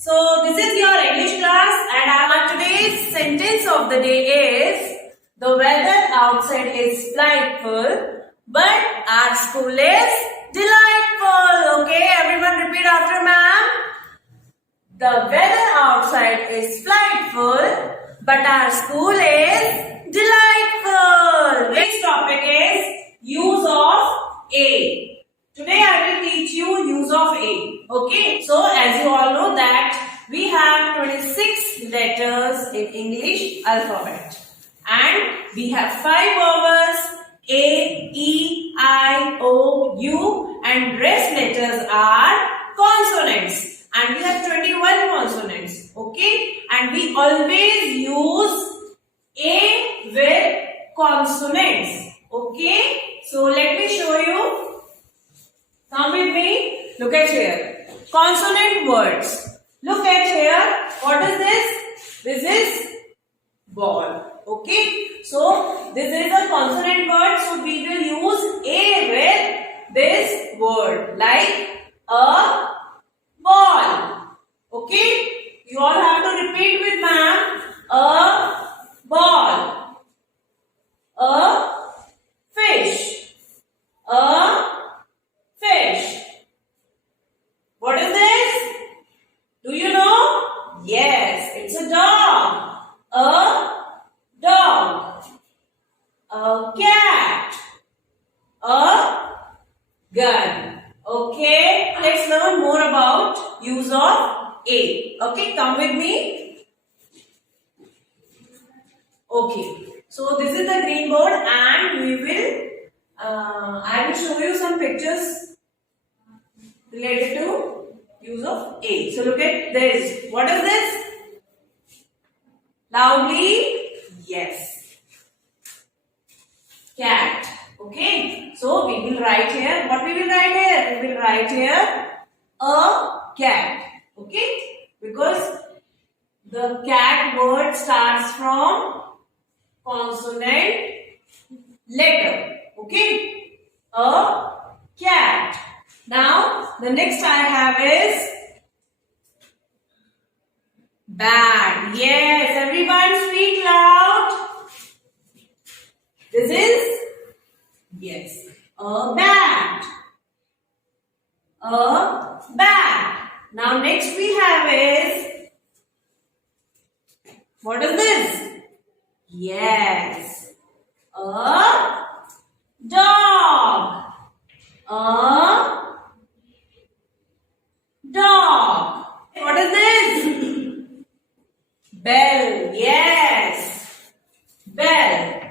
So this is your English class and our today's sentence of the day is the weather outside is frightful but our school is delightful. Okay, everyone repeat after ma'am. The weather outside is frightful but our school is delightful. Next topic is use of a. Today I will teach you use of a. Okay. So as you all know that we have 26 letters in English alphabet. And we have 5 vowels A, E, I, O, U and rest letters are consonants. And we have 21 consonants. Okay. And we always use A with consonants. Okay. So let me show you. Come with me. Look at here. Consonant words. Look at here. What is this? This is ball. Okay. So this is a consonant word. So we will use A with this word. Like a ball. Okay. You all have to repeat with ma'am. A ball. A fish. A fish. What is this? Do you know? Yes, it's a dog. A dog. A cat. A gun. Okay, let's learn more about use of A. Okay, come with me. Okay, so this is the green board and we will I will show you some pictures related to use of A. So look at this. What is this? Loudly. Yes. Cat. Okay. So we will write here. What we will write here? We will write here a cat. Okay. Because the cat word starts from consonant letter. Okay. A cat. Now, the next I have is bat. Yes, everyone speak loud. This is, yes, a bat. A bat. Now, next we have is, what is this? Yes, a dog. A dog. What is this? Bell. Yes. Bell.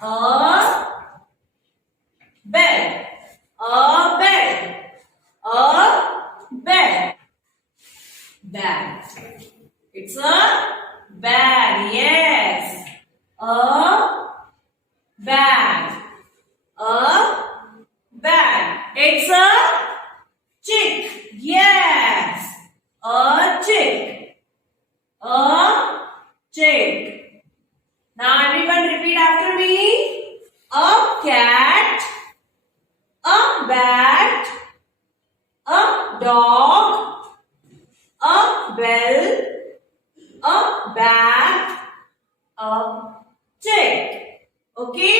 A bell. A bell. A bell. Bat. It's a bag. Yes. A bag. A bag. It's a chick. Yes. A chick. A chick. Now everyone repeat after me. A cat. A bat. A dog. A bell. A bag. A chick. Okay.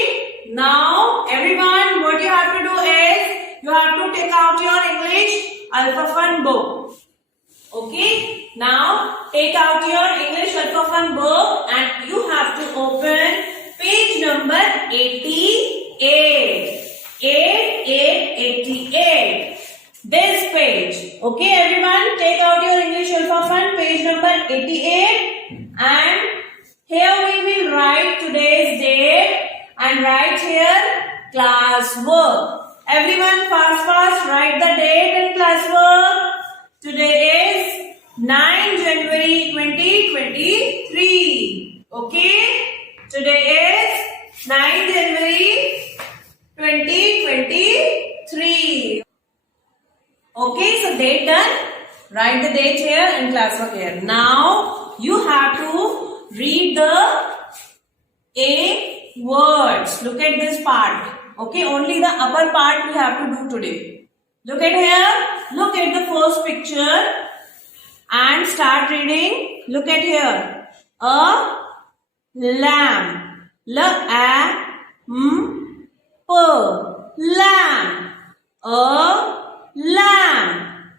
Now everyone, what you have to do is you have to take out your English Alpha-Fun book. Okay. Now take out your English Alpha-Fun book and you have to open page number 88. 88. This page. Okay everyone, take out your English Alpha-Fun page number 88 and here we will write today's date and write here class work. Everyone fast write the date and class work. Today is 9 January 2023. Okay. Today is 9 January 2023. Okay, so date done. Write the date here and class work here. Now you have to read the A words. Look at this part. Okay, only the upper part we have to do today. Look at here. Look at the first picture. and start reading. Look at here. A lamb. L-A-M-P. Lamb. A lamb.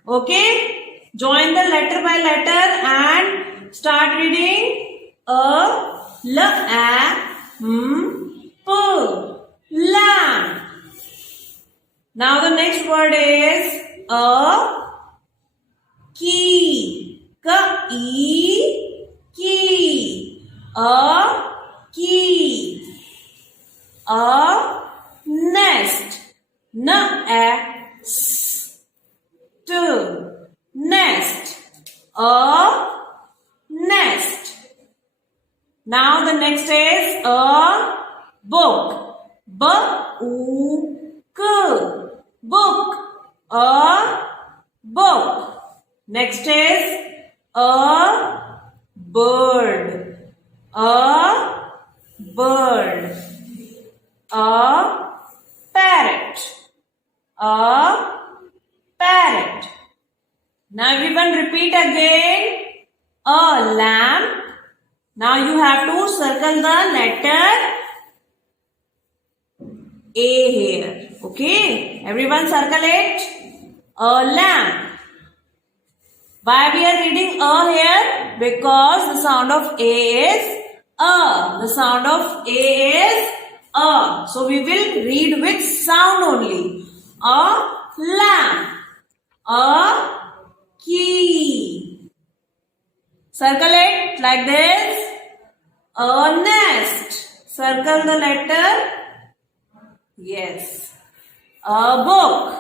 Okay? Join the letter by letter and start reading. A L-A-M-P. Lamb. Now the next word is a key. K-E. Key. A key. A nest. N-E-S-T. Nest. A nest. Now the next is a book. B-O-O-K. Book. A book. Next is a bird. A bird. A parrot. A parrot. Now everyone repeat again. A lamp. Now you have to circle the letter A here. Okay? Everyone circle it. A lamp. Why we are reading A here? Because the sound of A is A. The sound of A is A. So we will read with sound only. A lamp. A key. Circle it like this. A nest. Circle the letter. Yes. A book.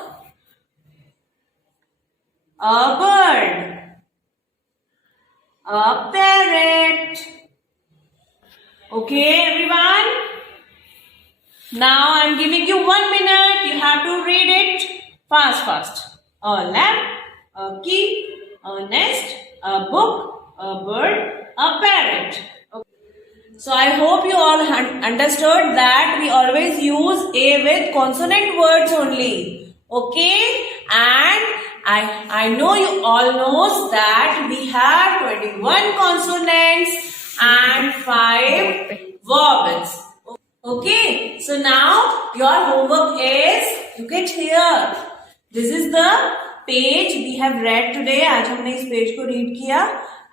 A bird. A parrot. Okay, everyone? Now I am giving you 1 minute. You have to read it fast. A lamp, a key, a nest, a book, a bird, a parrot. Okay. So I hope you all understood that we always use A with consonant words only. Okay? And I know you all knows that we have 21 consonants and 5 vowels. Okay? So now your homework is, look at here. This is the page we have read today. आज हमने इस page को read किया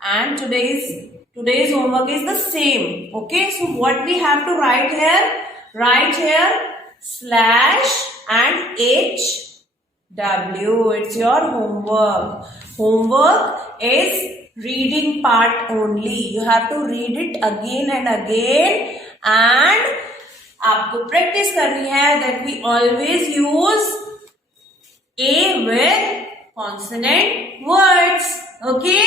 and today's homework is the same. Okay? So what we have to write here? Write here slash and H W. It's your homework. Homework is reading part only. You have to read it again and again and आपको practice करनी है that we always use A with consonant words. Okay?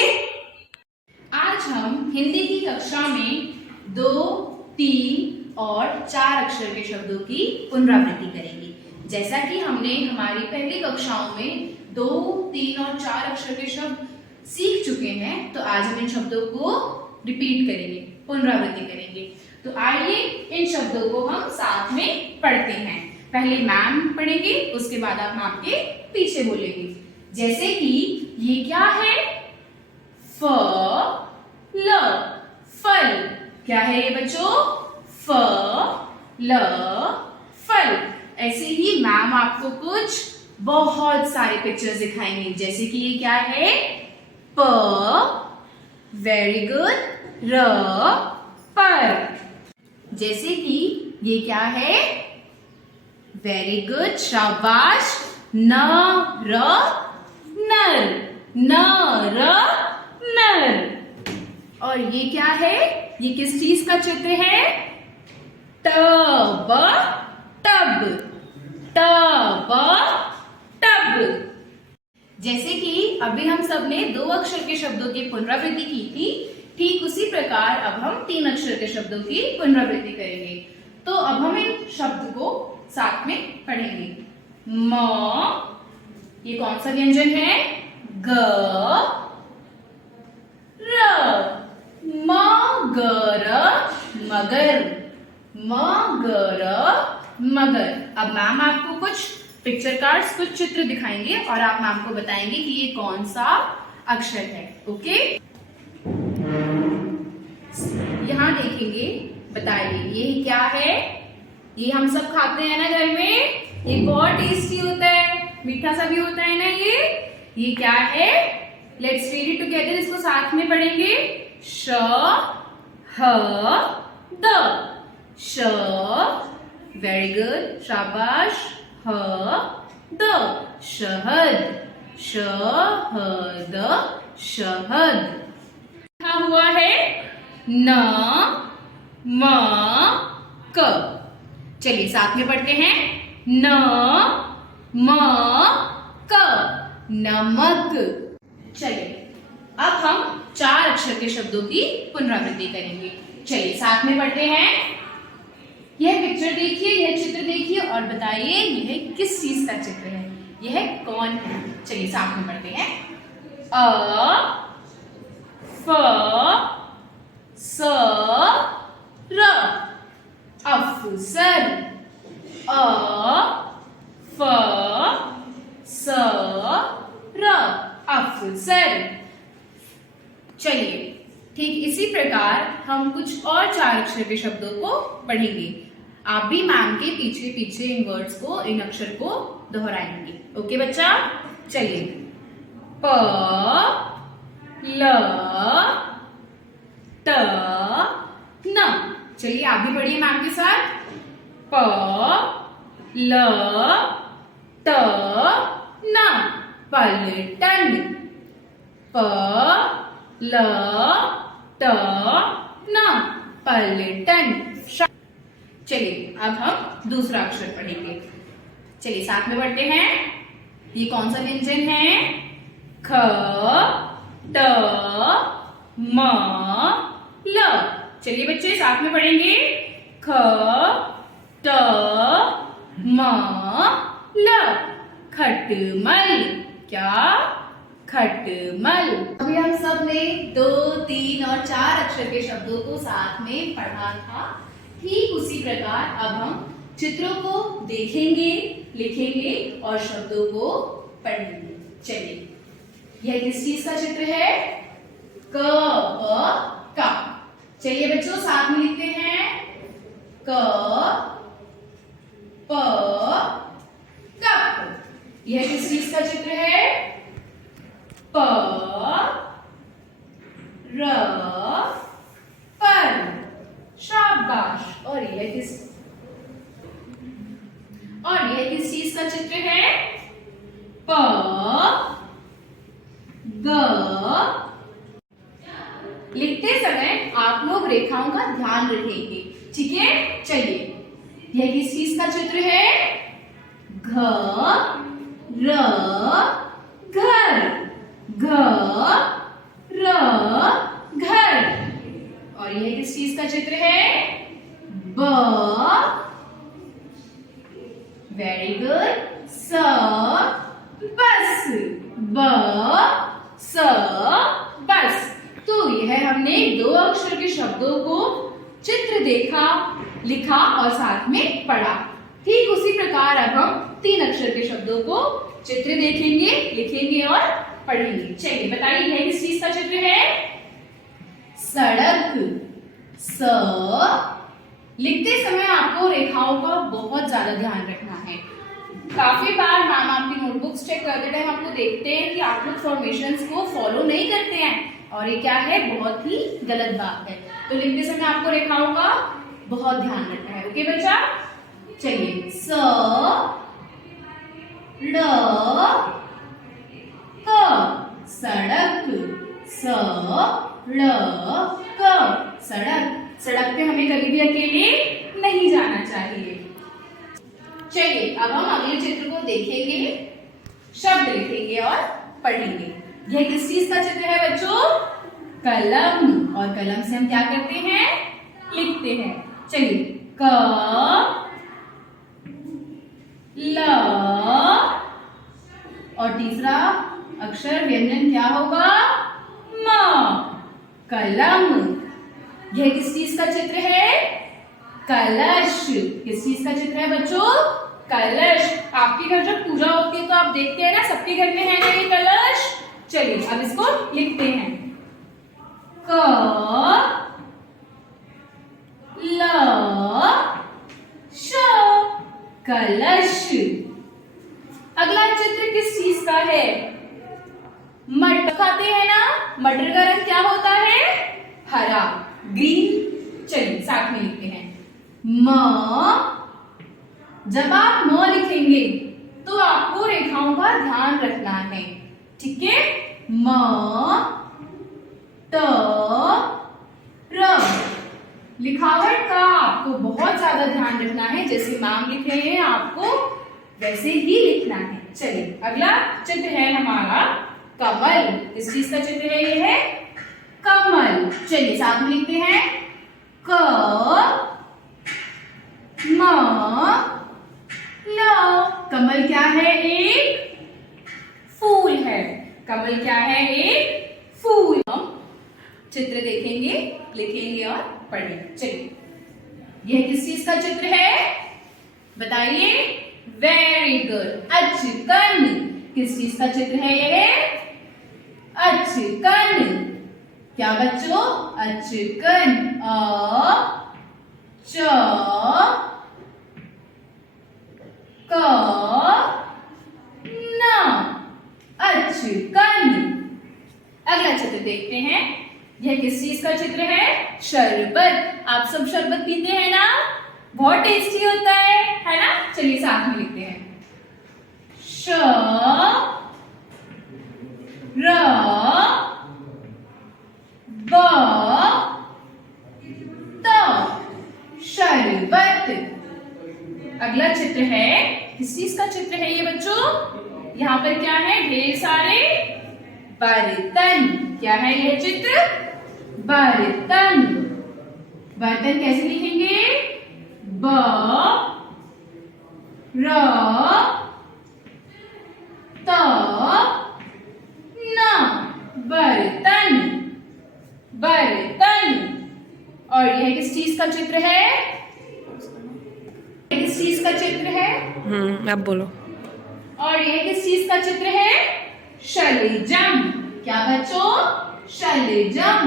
आज हम हिंदी की कक्षा में 2, 3 और 4 अक्षर के शब्दों की पुनरावृत्ति करेंगे। जैसा कि हमने हमारी पहली कक्षाओं में 2, 3 और 4 अक्षर के शब्द सीख चुके हैं, तो आज हम इन शब्दों को रिपीट करेंगे, पुनरावृत्ति करेंगे। तो आइए इन शब्दों को हम साथ में पढ़ते हैं। पहले मैम पढ़ेंगे, उसके बाद आप आपके पीछे बोलेंगे। जैसे कि ये क्या है? फ ल, फल। क्या है ये बच्चों? फ ल फल। ऐसे ही मैम आपको कुछ बहुत सारे पिक्चर्स दिखाएंगे। जैसे कि ये क्या है? प, वेरी गुड, र, पर। जैसे कि ये क्या है? वेरी गुड, शाबाश, न, र, नर, न, र, नर। और ये क्या है? ये किस चीज का चित्र है? Tub, tub, tub, tub. जैसे कि अभी हम सब ने 2 अक्षर के शब्दों की पुनरावृत्ति की थी, ठीक उसी प्रकार अब हम 3 अक्षर के शब्दों की पुनरावृत्ति करेंगे। तो अब हम इन शब्द को साथ में पढ़ेंगे। म, ये कौन सा व्यंजन है? ग, र, मगर, मगर, मगर, मगर। अब मैम आपको कुछ पिक्चर कार्ड्स, कुछ चित्र दिखाएंगे और आप मैम को बताएंगे कि ये कौन सा अक्षर है। ओके, यहाँ देखेंगे, बताइए ये क्या है। ये हम सब खाते हैं ना घर में, ये बहुत टेस्टी होता है, मीठा सा भी होता है ना ये क्या है? लेट्स रीड इट टुगेदर, इसको साथ में पढ़ेंगे। श ह द, श, वेरी गुड, शाबाश, ह द, शहद, शहद, शहद। लिखा हुआ है न म क। चलिए साथ में पढ़ते हैं। न म क, नमक। चलिए अब हम 4 अक्षर के शब्दों की पुनरावृत्ति करेंगे। चलिए साथ में पढ़ते हैं। यह पिक्चर देखिए, यह चित्र देखिए और बताइए यह किस चीज का चित्र है, यह कौन है। चलिए साथ में पढ़ते हैं। अ फ स र, अफसर। अ फ स र, अफसर। चलिए ठीक इसी प्रकार हम कुछ और 4 अक्षर के शब्दों को पढ़ेंगे। आप भी मैम के पीछे पीछे इन वर्ड्स को, इन अक्षर को दोहराएंगे। ओके बच्चा, चलिए। प ल त न। चलिए आप भी पढ़िए मैम के साथ। प ल त न, पलटन। प ल त न, पलटन। चलिए अब हम दूसरा अक्षर पढ़ेंगे। चलिए साथ में पढ़ते हैं। ये कौन सा व्यंजन है? ख ट म ल। चलिए बच्चे साथ में पढ़ेंगे। ख ट म ल, खटमल। क्या? खटमल। अभी हम सब ने 2, 3 और 4 अक्षर के शब्दों को साथ में पढ़ा था। ठीक उसी प्रकार अब हम चित्रों को देखेंगे, लिखेंगे और शब्दों को पढ़ेंगे। चलिए, यह किस चीज का चित्र है? क प का। चलिए बच्चों साथ में लिखते हैं। क प कप। यह किस चीज का चित्र है? प र पर। शाबाश। और यह किस चीज का चित्र है? प ग। लिखते समय आप लोग रेखाओं का ध्यान रखेंगे, ठीक है? चलिए, यह किस चीज का चित्र है? घ र घर। घ र घर। और यह किस चीज का चित्र है? ब, वेरी गुड, स बस। ब स बस। तो यह हमने 2 अक्षर के शब्दों को चित्र देखा, लिखा और साथ में पढ़ा। ठीक उसी प्रकार अब हम 3 अक्षर के शब्दों को चित्र देखेंगे, लिखेंगे और पढ़ेंगे। चलिए बताइए यह किस चीज का चित्र है? सड़क। स। लिखते समय आपको रेखाओं का बहुत ज्यादा ध्यान रखना है। काफी बार मैम आपकी नोटबुक्स चेक करते टाइम आपको देखते हैं कि आप लोग फॉर्मेशंस को फॉलो नहीं करते हैं और ये क्या है, बहुत ही गलत बात है। तो लिखते समय आपको रेखाओं का बहुत ध्यान रखना है। ओके बच्चा, चलिए। स ड़ क, सड़क। स ड़ क, सड़क। सड़क पे हमें कभी भी अकेले नहीं जाना चाहिए। चलिए अब हम अगले चित्र को देखेंगे, शब्द लिखेंगे और पढ़ेंगे। यह किस चीज का चित्र है बच्चों? कलम। और कलम से हम क्या करते हैं? लिखते हैं। चलिए, क ल और तीसरा अक्षर व्यंजन क्या होगा? म। कलम। यह किस चीज का चित्र है? कलश। किस चीज का चित्र है बच्चों? कलश। आपके घर जब पूजा होती है तो आप देखते हैं ना, सबके घर में है ना ये कलश। चलिए अब इसको लिखते हैं। क ल श कलश। अगला चित्र किस चीज का है? मटर खाते हैं ना, मटर का रंग क्या होता है? हरा, ग्रीन। चलिए साथ में लिखते हैं। म, जब आप म लिखेंगे तो आपको रेखाओं का ध्यान रखना है, ठीक है? म, त, र। लिखावट का आपको बहुत ज्यादा ध्यान रखना है, जैसे मैम लिख रहे हैं आपको वैसे ही लिखना है। चलिए अगला चित्र है हमारा कमल। किस चीज का चित्र है? ये है कमल। चलिए साथ में लिखते हैं। क म ल। कमल क्या है? एक फूल है। कमल क्या है? एक फूल। हम चित्र देखेंगे, लिखेंगे और पढ़ेंगे। चलिए यह किस चीज का चित्र है? बताइए। वेरी गुड, अचकन। किस चीज का चित्र है यह? अचकन। क्या बच्चों? अचकन। अ च क न, अचकन। अगला चित्र देखते हैं। यह किस चीज का चित्र है? शरबत। आप सब शरबत पीते हैं ना, बहुत टेस्टी होता है ना? चलिए साथ में लिखते हैं। श र ब त, शरबत। अगला चित्र है, किस चीज का चित्र है ये बच्चों? यहाँ पर क्या है? ढेर सारे बर्तन। क्या है यह चित्र? बर्तन। बर्तन कैसे लिखेंगे? ब र त न, बर्तन। बर्तन। और यह किस चीज का चित्र है? किस चीज का चित्र है? आप बोलो। और यह किस चीज का चित्र है? शलजम। क्या बच्चों? शलजम।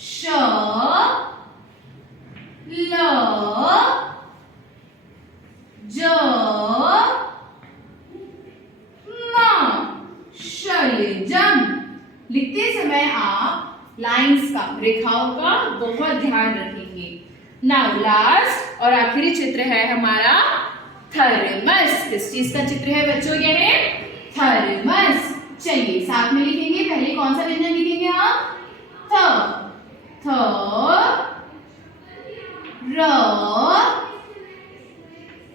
श ल ज म, शलजम। लिखते समय आप लाइंस का, रेखाओं का बहुत ध्यान रखेंगे। नाउ लास्ट और आखिरी चित्र है हमारा थर्मस। किस चीज का चित्र है बच्चों? यह है थर्मस। चलिए साथ में लिखेंगे। पहले कौन सा व्यंजन लिखेंगे हम? थ, र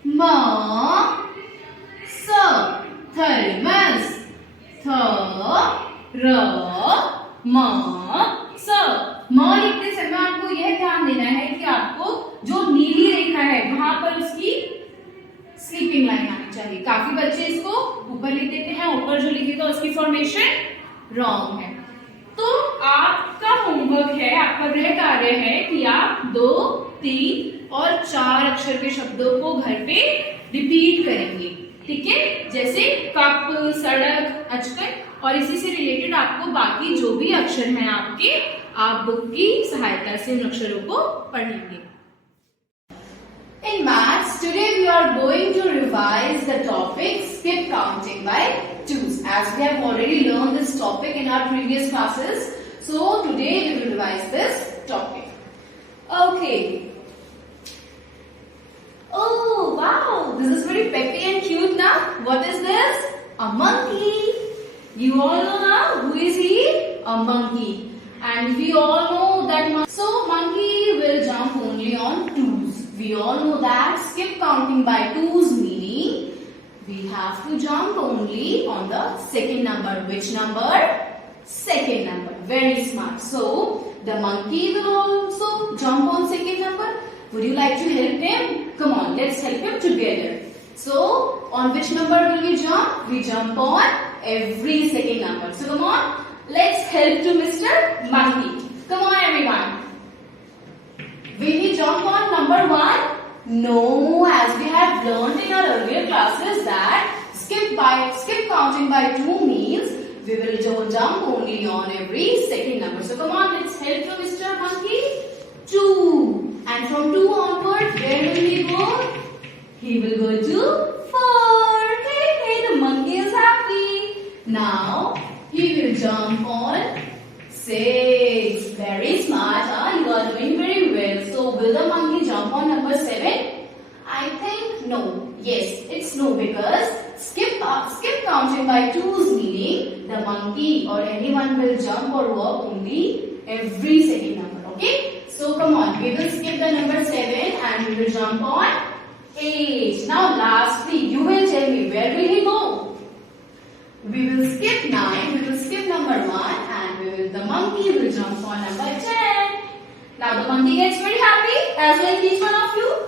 म स, थर्मस। थ र म स। म लिखते समय आपको यह ध्यान देना है कि आपको जो नीली रेखा है वहां पर उसकी स्लीपिंग लाइन आनी चाहिए। काफी बच्चे इसको ऊपर लिख देते हैं, ऊपर जो लिखेगा उसकी फॉर्मेशन रॉन्ग है। तो आपका होमवर्क है, आपका गृह कार्य है कि आप 2, 3 और 4 अक्षर के शब्दों को घर पे रिपीट करेंगे, ठीक है? जैसे कप, सड़क, अचकन, और इसी से रिलेटेड आपको बाकी जो भी अक्षर हैं आपके, आप बुक की सहायता से उन अक्षरों को पढ़ेंगे। In maths, today we are going to revise the topic skip counting by twos, as we have already learned this topic in our previous classes. So today we will revise this topic. Okay. Oh wow, this is very peppy and cute now. What is this? A monkey. You all know now who is he? A monkey. And we all know that monkey will jump only on twos. We all know that skip counting by twos meaning we have to jump only on the second number. Which number? Second number. Very smart. So the monkey will also jump on second number. Would you like to help him? Come on, let's help him together. So on which number will we jump? We jump on every second number. So come on, let's help to Mr. Monkey. Come on everyone. Will he jump on number 1? No, as we have learned in our earlier classes that skip counting by 2 means we will jump only on every second number. So come on, let's help to Mr. Monkey. 2. And from 2 onwards, where will he go? He will go to 4. Hey, the monkey is happy. Now, he will jump on 6. Very smart, huh? You are doing very well. So, will the monkey jump on number 7? I think no. Yes, it's no, because skip counting by 2's meaning the monkey or anyone will jump or walk only every second number. Okay? So, come on. We will skip the number 7 and we will jump on 8. Now, lastly, you will tell me where will he go? We will skip 9, we will skip number 1 and the monkey will jump on number 10. Now the monkey gets very happy as well as each one of you.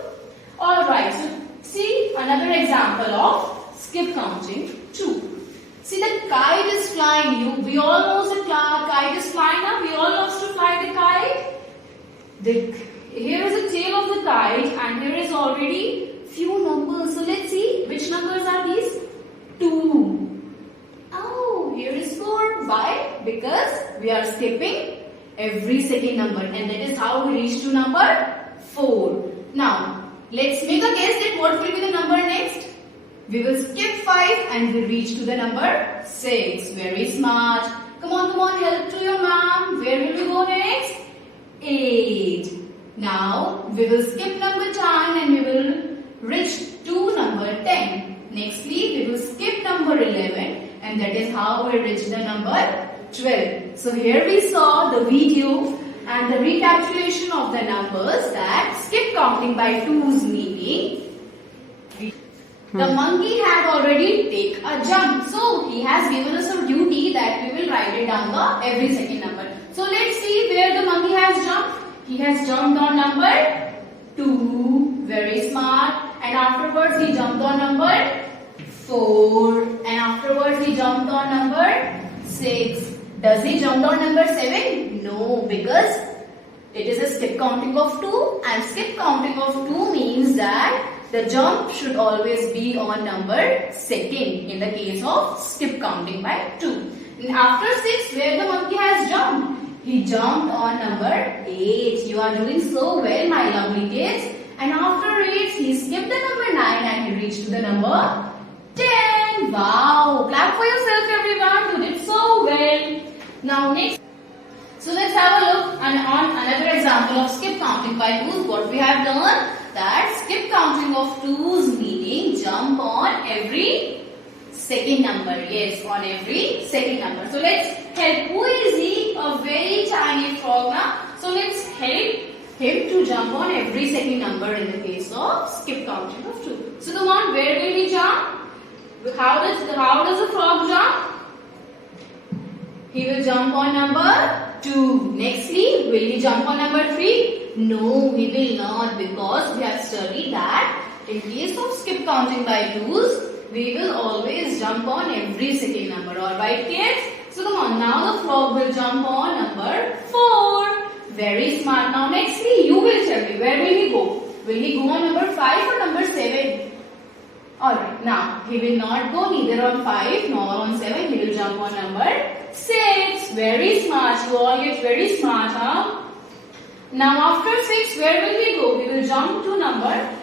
Alright, so see another example of skip counting 2. See the kite is flying. We all know the kite is flying now. We all love to fly the kite. Here is the tail of the kite and here is already few numbers. So let's see which numbers are these? 2. Oh, here is 4. Why? Because we are skipping every second number and that is how we reach to number 4. Now, let's make a guess that what will be the number next? We will skip 5 and we'll reach to the number 6. Very smart. Come on, help to your mom. Where will we go next? 8. Now, we will skip number 10 and we will reach to number 10. Nextly, we will skip number 11 and that is how we reach the number 12. So here we saw the video and the recapitulation of the numbers that skip counting by 2's meaning. The monkey had already taken a jump. So he has given us a duty that we will write it down the every second number. So let's see where the monkey has jumped. He has jumped on number 2. Very smart. And afterwards he jumped on number 4. And afterwards he jumped on number 6. Does he jump on number 7? No, because it is a skip counting of 2 and skip counting of 2 means that the jump should always be on number 2nd in the case of skip counting by 2. And after 6, where the monkey has jumped? He jumped on number 8. You are doing so well, my lovely kids. And after 8, he skipped the number 9 and he reached to the number 10. Wow! Clap for yourself, everyone. You did so well. Now next. So let's have a look on another example of skip counting by 2's. What we have done? That skip counting of 2's meaning jump on every second number. Yes, on every second number. So let's help. Who is he? A very tiny frog now. So let's help him to jump on every second number in the case of skip counting of 2. So come on, where will he jump? How does the frog jump? He will jump on number 2. Nextly, will he jump on number 3? No, he will not, because we have studied that in case of skip counting by 2's, we will always jump on every second number. Alright kids? So come on, now the frog will jump on number 4. Very smart. Now nextly, you will tell me, where will he go? Will he go on number 5 or number 7? Alright, now he will not go neither on 5 nor on 7. He will jump on number 6. Very smart. You all get very smart, huh? Now after 6, where will he go? He will jump to number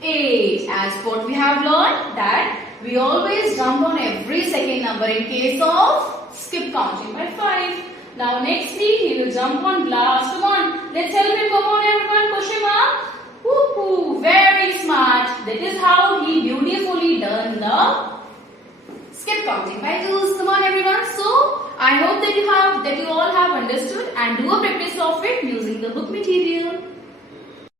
8. As what we have learned that we always jump on every second number in case of skip counting by 5. Now nextly, he will jump on glass. Come on, let's help him. Come on everyone, push him up. Woohoo! Very smart. That is how he beautifully done the skip counting by 2's. Come on everyone. So I hope that you all have understood and do a practice of it using the book material.